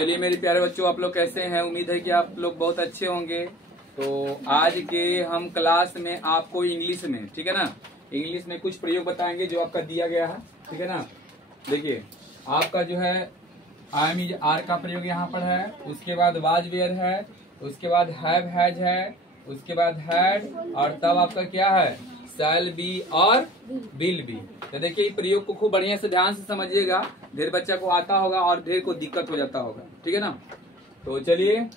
चलिए मेरे प्यारे बच्चों, आप लोग कैसे हैं? उम्मीद है कि आप लोग बहुत अच्छे होंगे। तो आज के हम क्लास में आपको इंग्लिश में, ठीक है ना, इंग्लिश में कुछ प्रयोग बताएंगे जो आपका दिया गया है, ठीक है ना। देखिए आपका जो है आई एम इज आर का प्रयोग यहाँ पर है, उसके बाद वाज वेयर है, उसके बाद हैव हैज है, उसके बाद हैड, और तब आपका क्या है शैल बी और विल बी। तो देखिए इस प्रयोग को खूब बढ़िया से ध्यान से समझिएगा, ढेर बच्चा को आता होगा और ढेर को दिक्कत हो जाता होगा, ठीक है ना। तो चलिए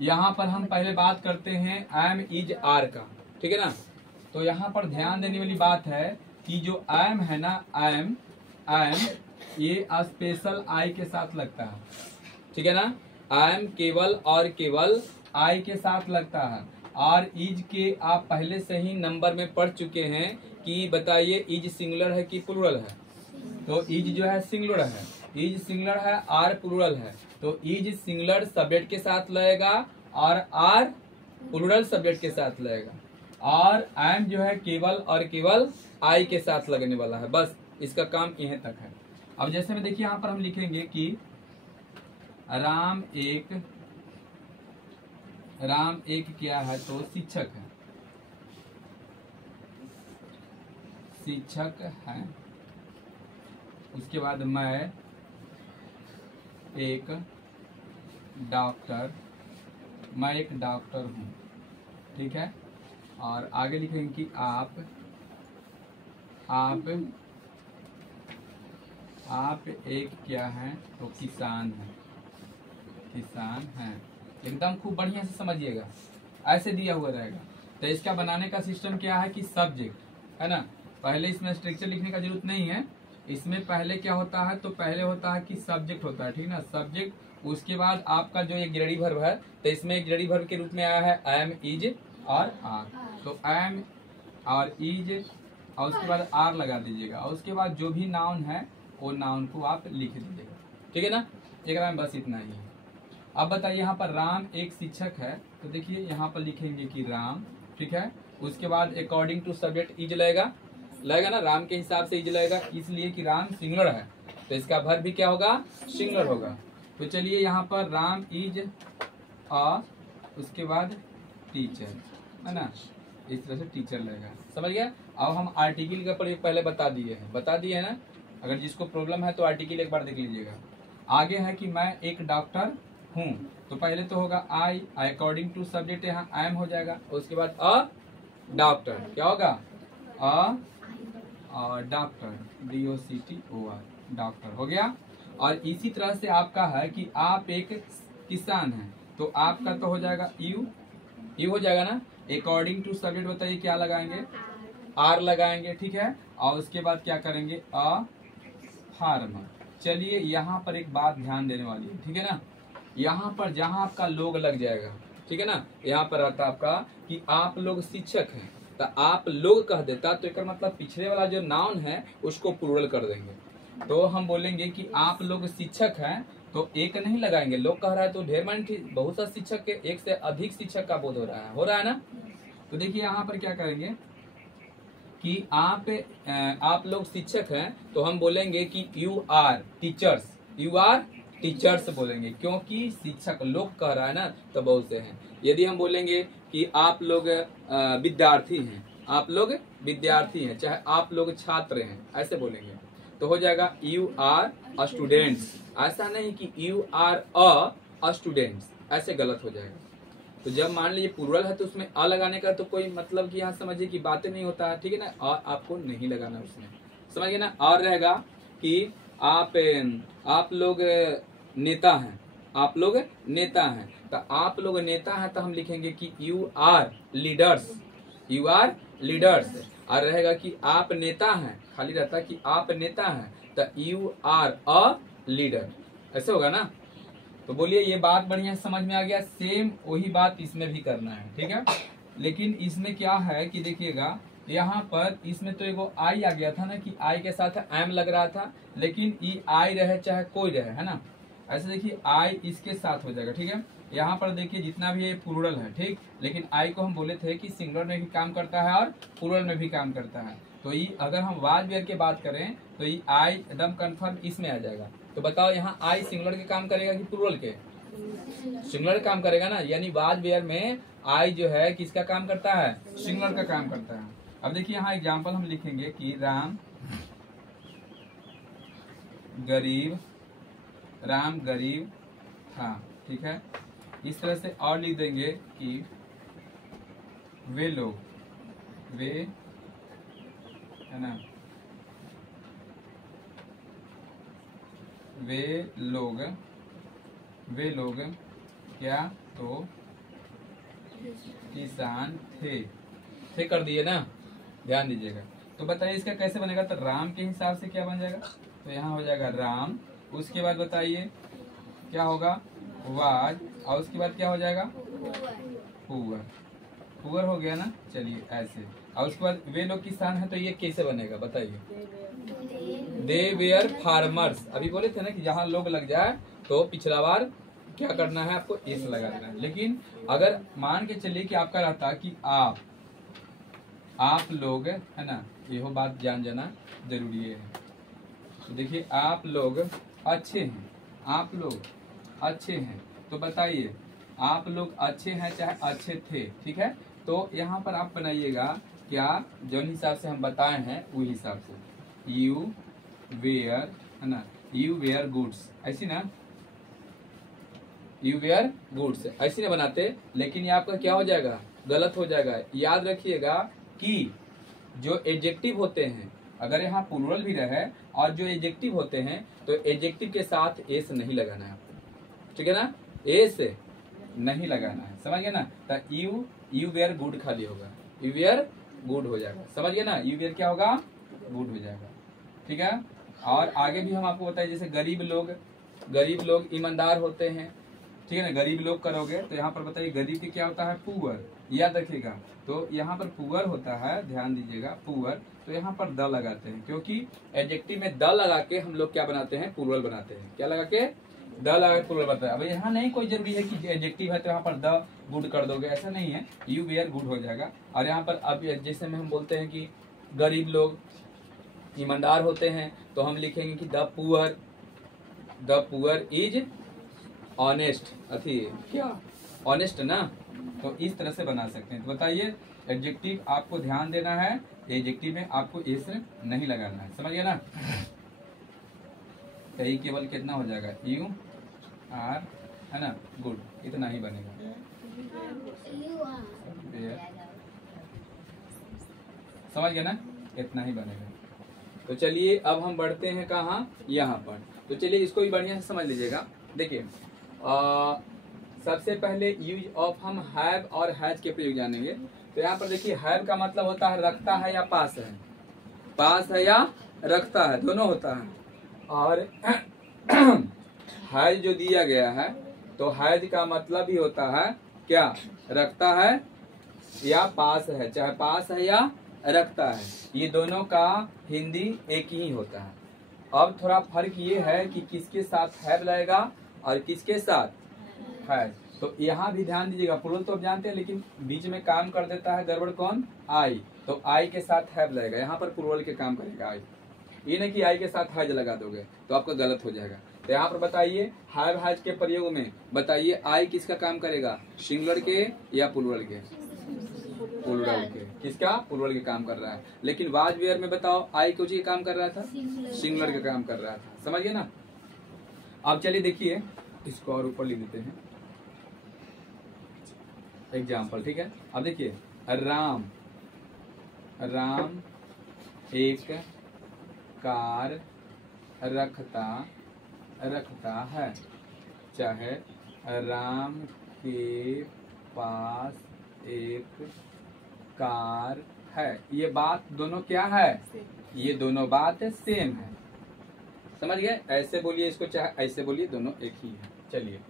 यहाँ पर हम पहले बात करते हैं एम इज आर का, ठीक है ना। तो यहाँ पर ध्यान देने वाली बात है कि जो एम है ना, एम ये स्पेशल आई के साथ लगता है, ठीक है ना। एम केवल और केवल आई के साथ लगता है। और इज के आप पहले से ही नंबर में पढ़ चुके हैं कि बताइए इज सिंगुलर है कि प्लूरल है। तो इज जो है सिंगुलर है, इज सिंगुलर है, आर प्लूरल है। तो इज सिंगुलर सब्जेक्ट के साथ लगेगा और आर प्लूरल सब्जेक्ट के साथ लगेगा। और एम जो है केवल और केवल आई के साथ लगने वाला है, बस इसका काम यहीं तक है। अब जैसे में देखिए यहाँ पर हम लिखेंगे कि राम एक क्या है, तो शिक्षक है, शिक्षक है। उसके बाद मैं एक डॉक्टर हूँ, ठीक है। और आगे लिखेंगे कि आप एक क्या है, तो किसान है। एकदम खूब बढ़िया से समझिएगा, ऐसे दिया हुआ रहेगा। तो इसका बनाने का सिस्टम क्या है कि सब्जेक्ट है ना, पहले इसमें स्ट्रक्चर लिखने का जरूरत नहीं है। इसमें पहले क्या होता है, तो पहले होता है कि सब्जेक्ट होता है, ठीक है ना, सब्जेक्ट। उसके बाद आपका जो एक जड़ी वर्ब है, तो इसमें एक जड़ी वर्ब के रूप में आया है एम इज और आर। तो एम और इज और उसके बाद आर लगा दीजिएगा, और उसके बाद जो भी नाउन है वो नाउन को आप लिख दीजिएगा, ठीक है ना। एक में बस इतना ही है। अब बताइए यहाँ पर राम एक शिक्षक है, तो देखिए यहाँ पर लिखेंगे कि राम, ठीक है। उसके बाद अकॉर्डिंग टू सब्जेक्ट इज लगेगा ना, राम के हिसाब से इज लगेगा, इसलिए कि राम सिंगुलर है, तो इसका वर्ब भी क्या होगा, सिंगुलर होगा। तो चलिए यहाँ पर राम इज और उसके बाद टीचर है ना, इस तरह से टीचर लगेगा, समझ गया। अब हम आर्टिकल का प्रयोग पहले बता दिए है ना। अगर जिसको प्रॉब्लम है तो आर्टिकल एक बार देख लीजिएगा। आगे है कि मैं एक डॉक्टर हूँ, तो पहले तो होगा आई अकॉर्डिंग टू सब्जेक्ट, यहाँ एम हो जाएगा। उसके बाद अ डॉक्टर क्या होगा, अ डॉक्टर, DOCTOR, डॉक्टर हो गया। और इसी तरह से आपका है कि आप एक किसान हैं, तो आपका तो हो जाएगा यू हो जाएगा ना। अकॉर्डिंग टू सब्जेक्ट बताइए क्या लगाएंगे, आर लगाएंगे, ठीक है। और उसके बाद क्या करेंगे, अ फार्मर। चलिए यहाँ पर एक बात ध्यान देने वाली है, ठीक है ना। यहाँ पर जहाँ आपका लोग लग जाएगा, ठीक है ना, यहाँ पर आता आपका कि आप लोग शिक्षक हैं, तो आप लोग कह देता तो इसका मतलब पिछले वाला जो नाउन है उसको प्लूरल कर देंगे। तो हम बोलेंगे कि आप लोग शिक्षक हैं, तो एक नहीं लगाएंगे, लोग कह रहा है तो ढेर मान बहुत सा शिक्षक के, एक से अधिक शिक्षक का बोध हो रहा है ना। तो देखिए यहाँ पर क्या करेंगे कि आप लोग शिक्षक हैं, तो हम बोलेंगे कि यू आर टीचर्स बोलेंगे, क्योंकि शिक्षक लोग कह रहा है ना, तो बहुत से हैं। यदि हम बोलेंगे कि आप लोग विद्यार्थी हैं, चाहे आप लोग छात्र हैं, ऐसे बोलेंगे, तो हो जाएगा यू आर स्टूडेंट्स। ऐसा नहीं कि यू आर अ स्टूडेंट्स, ऐसे गलत हो जाएगा। तो जब मान लीजिए प्लूरल है तो उसमें अ लगाने का तो कोई मतलब कि यहाँ समझिए कि बातें नहीं होता है, ठीक है ना। और आपको नहीं लगाना उसमें, समझिए ना। और रहेगा कि आप लोग नेता हैं, तो आप लोग नेता हैं, तो हम लिखेंगे कि यू आर लीडर्स। और रहेगा कि आप नेता हैं, खाली रहता है कि आप नेता हैं, तो यू आर अ लीडर, ऐसे होगा ना। तो बोलिए ये बात बढ़िया समझ में आ गया। सेम वही बात इसमें भी करना है, ठीक है। लेकिन इसमें क्या है कि देखिएगा यहाँ पर इसमें तो एगो आई आ गया था ना, कि आई के साथ एम लग रहा था, लेकिन ई आई रहे चाहे कोई रहे, है ना। ऐसे देखिए आई इसके साथ हो जाएगा, ठीक है। यहाँ पर देखिए जितना भी ये प्लूरल है, ठीक, लेकिन आई को हम बोले थे कि सिंगुलर में भी काम करता है और प्लूरल में भी काम करता है। तो ये अगर हम वाज वेयर की बात करें तो ये आई एकदम कंफर्म इसमें आ जाएगा, तो बताओ यहाँ आई सिंगुलर के काम करेगा कि प्लूरल के? सिंगुलर काम करेगा ना, यानी वाज वेयर में आई जो है किसका काम करता है? सिंगुलर का काम करता है। अब देखिए यहाँ एग्जांपल हम लिखेंगे कि राम गरीब था, ठीक है। इस तरह से और लिख देंगे कि वे है ना, वे लोग क्या तो किसान थे कर दिए ना, ध्यान दीजिएगा। तो बताइए इसका कैसे बनेगा? तो राम के हिसाब से क्या बन जाएगा? तो यहाँ हो जाएगा राम, उसके बाद बताइए क्या होगा? वाज, और उसके बाद क्या हो जाएगा? पुअर हो गया ना। चलिए ऐसे, और उसके बाद वे लोग किसान है, तो ये कैसे बनेगा बताइए? दे वेयर फार्मर्स। अभी बोले थे ना कि जहाँ लोग लग जाए तो पिछला बार क्या करना है आपको? इस लगाना है। लेकिन अगर मान के चलिए कि आपका रहता कि आप लोग, है ना, ये बात जान जाना जरूरी है। तो देखिए आप लोग अच्छे हैं, तो बताइए आप लोग अच्छे हैं चाहे अच्छे थे, ठीक है। तो यहाँ पर आप बनाइएगा क्या, जो हिसाब से हम बताए हैं वही हिसाब से, यू वेयर, है ना, यू वेयर गुड्स, ऐसी ना, यू वेयर गुड्स ऐसी ना बनाते। लेकिन ये आपका क्या हो जाएगा? गलत हो जाएगा। याद रखिएगा कि जो एडजेक्टिव होते हैं, अगर यहाँ प्लूरल भी रहे और जो एडजेक्टिव होते हैं, तो एडजेक्टिव के साथ एस नहीं लगाना है आपको, ठीक है ना, एस नहीं लगाना है, समझ गए ना। तो यू वेयर गुड खाली होगा, यू वेयर गुड हो जाएगा, समझ गए ना। यू वेयर क्या होगा? गुड हो जाएगा, ठीक है। और आगे भी हम आपको बताए, जैसे गरीब लोग ईमानदार होते हैं, ठीक है ना। गरीब लोग करोगे तो यहाँ पर बताइए गरीब की क्या होता है? पुअर, याद रखिएगा। तो यहाँ पर पुअर होता है, ध्यान दीजिएगा, पुअर। तो यहाँ पर द लगाते हैं, क्योंकि एडजेक्टिव में द लगा के हम लोग क्या बनाते हैं? प्लूरल बनाते हैं। क्या लगा के? द लगा के प्लूरल बनाते हैं। अब यहाँ नहीं कोई जरूरी है कि एडजेक्टिव है तो यहाँ पर द गुड कर दोगे, ऐसा नहीं है। यू वेयर गुड हो जाएगा। और यहाँ पर अब जैसे में हम बोलते हैं कि गरीब लोग ईमानदार होते हैं, तो हम लिखेंगे कि द पुअर इज ऑनेस्ट, अथी क्या ऑनेस्ट ना। तो इस तरह से बना सकते हैं। तो बताइए एडजेक्टिव आपको ध्यान देना है, एडजेक्टिव में आपको एस नहीं लगाना है, समझ गया ना। कहीं केवल कितना हो जाएगा? यू आर, है ना, गुड, इतना ही बनेगा। समझ गया ना, इतना ही बनेगा। तो चलिए अब हम बढ़ते हैं कहाँ? यहाँ पर। तो चलिए इसको भी बढ़िया से समझ लीजिएगा। देखिए सबसे पहले यूज ऑफ हम हैव और हैज के प्रयोग जानेंगे। तो यहाँ पर देखिए हैव का मतलब होता है रखता है या पास है, पास है या रखता है, दोनों होता है। और हैज जो दिया गया है, तो हैज का मतलब ही होता है क्या? रखता है या पास है, चाहे पास है या रखता है, ये दोनों का हिंदी एक ही होता है। अब थोड़ा फर्क ये है कि किसके साथ हैव लगेगा और किसके साथ हैज। तो यहाँ भी ध्यान दीजिएगा, प्लूरल तो आप जानते हैं, लेकिन बीच में काम कर देता है गड़बड़ कौन? आई। तो आई के साथ हैव लगेगा, यहाँ पर प्लूरल के काम करेगा आई। ये नहीं कि आई के साथ हैज लगा दोगे तो आपका गलत हो जाएगा। तो यहाँ पर बताइए हैव हैज के प्रयोग में बताइए आई किसका काम करेगा? सिंगुलर के या प्लूरल के? प्लूरल के। किसका? प्लूरल के काम कर रहा है। लेकिन वाज वेयर में बताओ आई कुछ ही काम कर रहा था? सिंगुलर का काम कर रहा था, समझ गए ना। अब चलिए देखिए इसको और ऊपर लिख देते हैं एग्जाम्पल, ठीक है। अब देखिए राम एक कार रखता है, चाहे राम के पास एक कार है। ये बात दोनों क्या है? ये दोनों बात सेम है, समझ गए। ऐसे बोलिए इसको चाहे ऐसे बोलिए, दोनों एक ही है। चलिए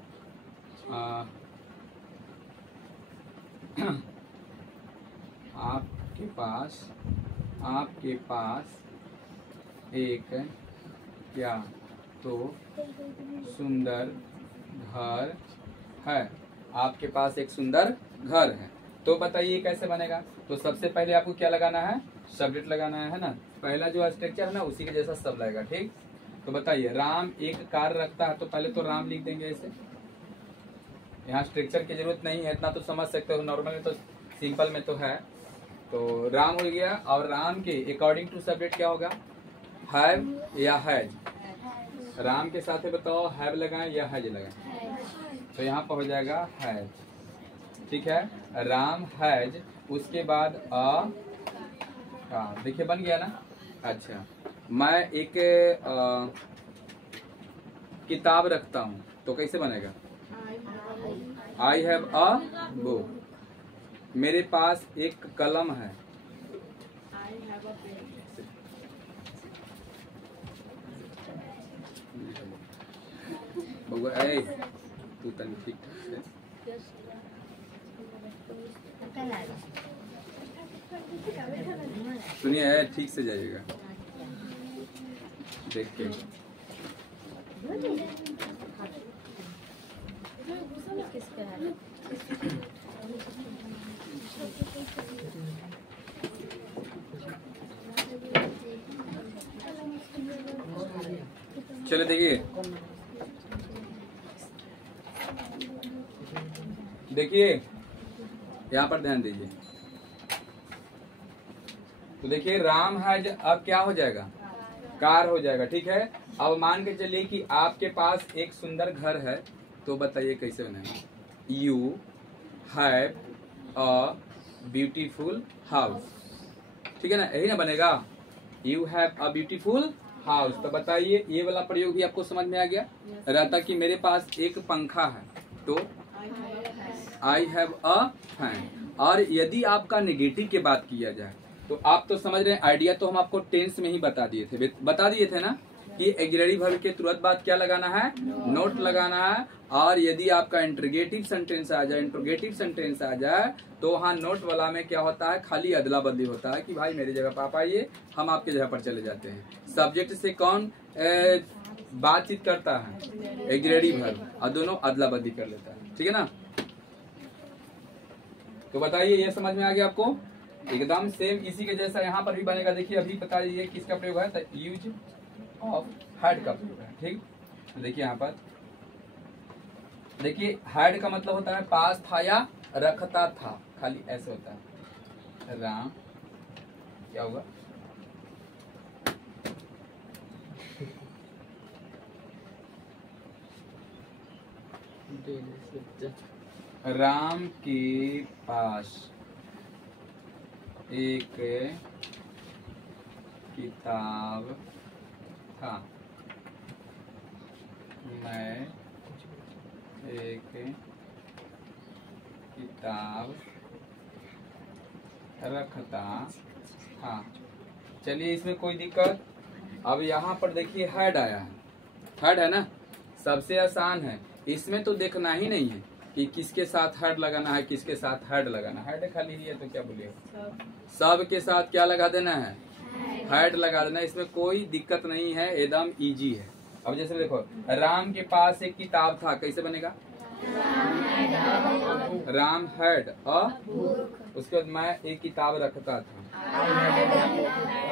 आपके पास एक क्या तो सुंदर घर है। आपके पास एक सुंदर घर है। तो बताइए कैसे बनेगा? तो सबसे पहले आपको क्या लगाना है? सब्जेक्ट लगाना है ना। पहला जो स्ट्रक्चर है ना उसी के जैसा सब लगेगा, ठीक। तो बताइए, राम एक कार रखता है, तो पहले तो राम लिख देंगे ऐसे। यहाँ स्ट्रक्चर की जरूरत नहीं है, इतना तो समझ सकते हो, नॉर्मल में तो सिंपल में तो है। तो राम हो गया, और राम के अकॉर्डिंग टू सब्जेक्ट क्या होगा, हैव या हैज। राम के साथ है, बताओ हैव लगाएं या हैज लगाएं, तो यहाँ पर हो जाएगा हैज। ठीक है, राम हैज, उसके बाद देखिए बन गया ना। अच्छा, मैं एक किताब रखता हूँ, तो कैसे बनेगा, आई हैव अ बुक। मेरे पास एक कलम है, तू तन ठीक से सुनिए, ठीक से जाइएगा देख के। चलो देखिए, यहाँ पर ध्यान दीजिए। तो देखिए, राम हैज अब क्या हो जाएगा, कार हो जाएगा। ठीक है, अब मान के चलिए कि आपके पास एक सुंदर घर है, तो बताइए कैसे बनाएंगे, you have a beautiful house. ठीक है ना, यही ना बनेगा, you have a beautiful house. तो बताइए, ये वाला प्रयोग भी आपको समझ में आ गया। रहता कि मेरे पास एक पंखा है, तो आई हैव अ फैन। और यदि आपका नेगेटिव की बात किया जाए, तो आप तो समझ रहे हैं, आइडिया तो हम आपको टेंस में ही बता दिए थे ना, कि ऑक्सिलरी वर्ब के तुरंत बाद क्या लगाना है, नोट लगाना है। और यदि आपका इंट्रोगेटिव सेंटेंस आ जाए, तो वहाँ नोट वाला में क्या होता है, खाली अदला बदली होता है कि भाई मेरी जगह पर आप आइए, हम आपके जगह पर चले जाते हैं। सब्जेक्ट से कौन बातचीत करता है, ऑक्सिलरी वर्ब, और दोनों अदला बदली कर लेता है। ठीक है ना, तो बताइए, ये समझ में आ गया आपको, एकदम सेम इसी के जैसा यहाँ पर भी बनेगा। देखिए, अभी बताइए किसका प्रयोग है, तो यूज ऑफ हैड का प्रयोग है। ठीक, देखिए यहाँ पर देखिए, हैड का मतलब होता है पास था या रखता था, खाली ऐसे होता है। राम क्या होगा, राम के पास एक किताब था, मैं एक किताब रखता था। चलिए, इसमें कोई दिक्कत। अब यहाँ पर देखिए, हैड आया है, हैड है ना, सबसे आसान है। इसमें तो देखना ही नहीं है कि किसके साथ हैड लगाना है, किसके साथ हैड लगाना है। हैड खाली ही है, तो क्या बोलिएगा, सब के साथ क्या लगा देना है, हैड लगा देना। इसमें कोई दिक्कत नहीं है, एकदम इजी है। अब जैसे देखो, राम के पास एक किताब था, कैसे बनेगा, राम हैड अ, उसके बाद मैं एक किताब रखता था,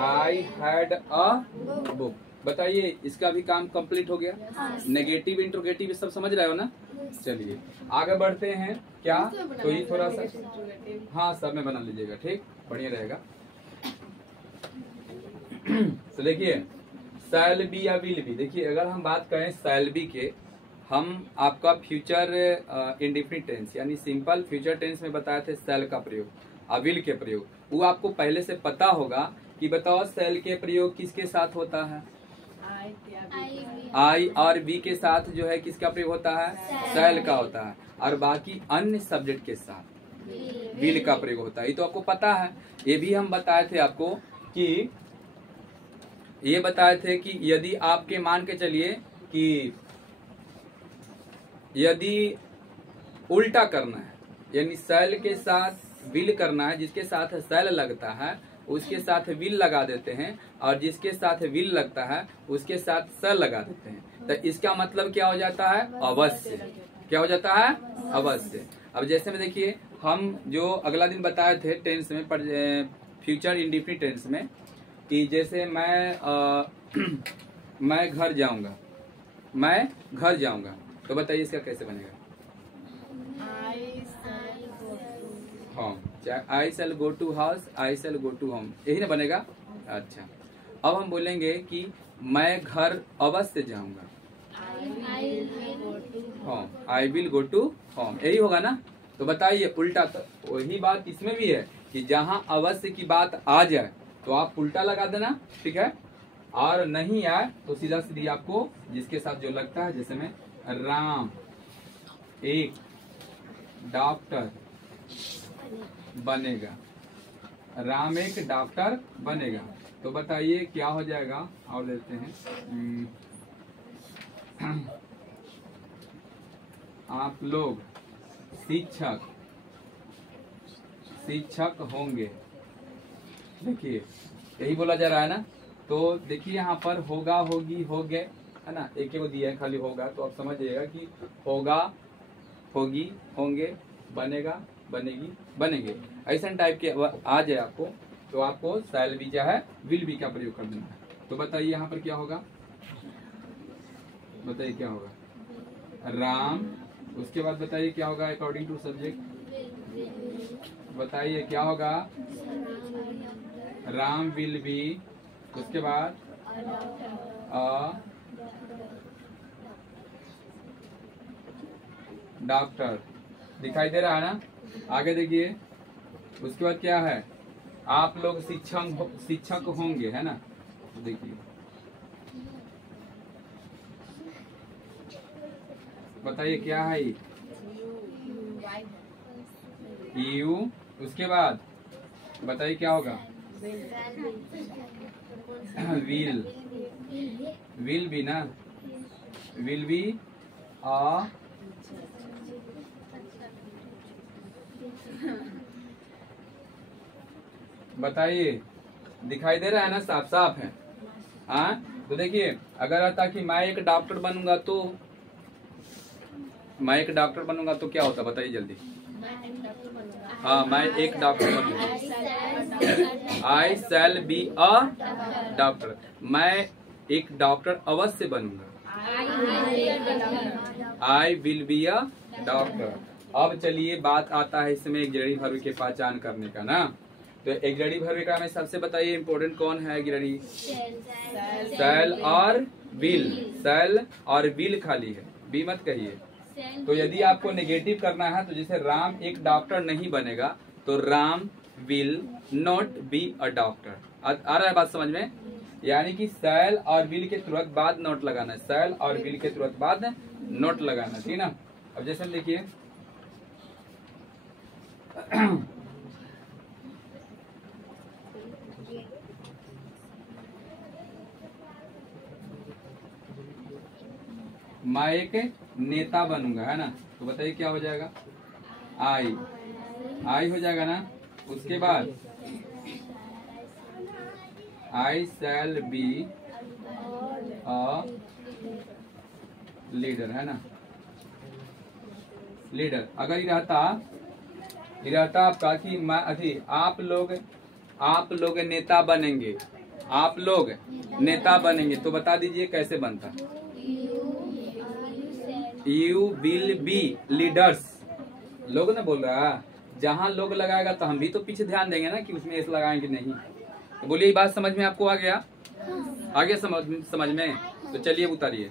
आई हैड अ बुक। बताइए, इसका भी काम कंप्लीट हो गया। नेगेटिव इंट्रोगेटिव सब समझ रहे हो ना। चलिए आगे बढ़ते हैं। क्या, तो ये थोड़ा सा, हाँ सब में बना लीजिएगा, ठीक, बढ़िया रहेगा। तो देखिए, शैल बी या विल बी, देखिए अगर हम बात करें शैल बी के, हम आपका फ्यूचर इंडेफिनिट टेंस यानी सिंपल फ्यूचर टेंस में बताए थे शैल का प्रयोग और विल के प्रयोग। वो आपको पहले से पता होगा कि बताओ शैल के प्रयोग किसके साथ होता है, आई और बी के साथ जो है किसका प्रयोग होता है, शैल का होता है, और बाकी अन्य सब्जेक्ट के साथ विल का प्रयोग होता है। ये तो आपको पता है। ये भी हम बताए थे आपको कि ये बताए थे कि यदि आपके मान के चलिए कि यदि उल्टा करना है, यानी शैल के साथ विल करना है, जिसके साथ शैल लगता है उसके साथ विल लगा देते हैं, और जिसके साथ विल लगता है उसके साथ शैल लगा देते हैं, तो इसका मतलब क्या हो जाता है, अवश्य। क्या हो जाता है, अवश्य। अब जैसे में देखिए, हम जो अगला दिन बताए थे टेंस में, फ्यूचर इंडेफिनिट टेंस में, कि जैसे मैं मैं घर जाऊंगा, मैं घर जाऊंगा, तो बताइए इसका कैसे बनेगा? Home, I shall go to house, I shall go to home, यही ना बनेगा। अच्छा, अब हम बोलेंगे कि मैं घर अवश्य जाऊंगा, home, I will go to home, यही होगा ना। तो बताइए उल्टा, तो वही बात इसमें भी है कि जहां अवश्य की बात आ जाए तो आप उल्टा लगा देना, ठीक है, और नहीं आए तो सीधा सीधी आपको जिसके साथ जो लगता है, जैसे में राम एक डॉक्टर बनेगा, राम एक डॉक्टर बनेगा, तो बताइए क्या हो जाएगा। और लेते हैं आप लोग शिक्षक होंगे, देखिए यही बोला जा रहा है ना। तो देखिए यहाँ पर होगा, होगी, हो गए, है ना, एक एक दिया है खाली होगा, तो आप समझ जाइएगा कि होगा, होगी, होंगे, बनेगा, बनेगी, बनेंगे, ऐसा टाइप के आ जाए आपको, तो आपको शैल बी चाहे विल बी का प्रयोग कर देना है। तो बताइए यहाँ पर क्या होगा, बताइए क्या होगा? राम, उसके बाद बताइए क्या होगा अकॉर्डिंग टू सब्जेक्ट, बताइए क्या होगा? राम विल बी, उसके बाद अ डॉक्टर, दिखाई दे रहा है ना। आगे देखिए, उसके बाद क्या है? आप लोग शिक्षक होंगे, है ना। तो देखिए बताइए क्या है यू, उसके बाद बताइए क्या होगा? विल बी ना, विल बी अ बताइए दिखाई दे रहा है ना, साफ साफ है। हाँ, तो देखिए अगर आता कि मैं एक डॉक्टर बनूंगा, तो मैं एक डॉक्टर बनूंगा तो क्या होता, बताइए जल्दी। हाँ, मैं एक डॉक्टर बनूंगा, आई शैल बी अ डॉक्टर, मैं एक डॉक्टर अवश्य बनूंगा, I will be a doctor. अब चलिए बात आता है इसमें एग्जरी वर्ब के पहचान करने का ना। तो एग्जरी वर्ब का में सबसे बताइए इम्पोर्टेंट कौन है एग्जरी? शैल और विल, शैल और विल खाली है, बी मत कहिए। तो यदि आपको नेगेटिव करना है, तो जैसे राम एक डॉक्टर नहीं बनेगा, तो Ram will not be a doctor. आ रहा है बात समझ में? यानी कि शैल और विल के तुरंत बाद नोट लगाना है, शैल और विल के तुरंत बाद नोट लगाना, ठीक ना। अब जैसे देखिए मैं एक नेता बनूंगा, है ना, तो बताइए क्या हो जाएगा? आई हो जाएगा ना। उसके बाद आई शैल बी अ लीडर, है ना, लीडर। अगर ये रहता आपका कि मैं अभी आप लोग नेता बनेंगे, आप लोग नेता बनेंगे, तो बता दीजिए कैसे बनता? यू विल बी लीडर्स, लोग ना बोल रहा है, जहां लोग लगाएगा तो हम भी तो पीछे ध्यान देंगे ना कि उसमें ऐसे लगाएंगे नहीं। तो बोलिए बात समझ में आपको आ गया? आ गया समझ में? तो चलिए उतारिए।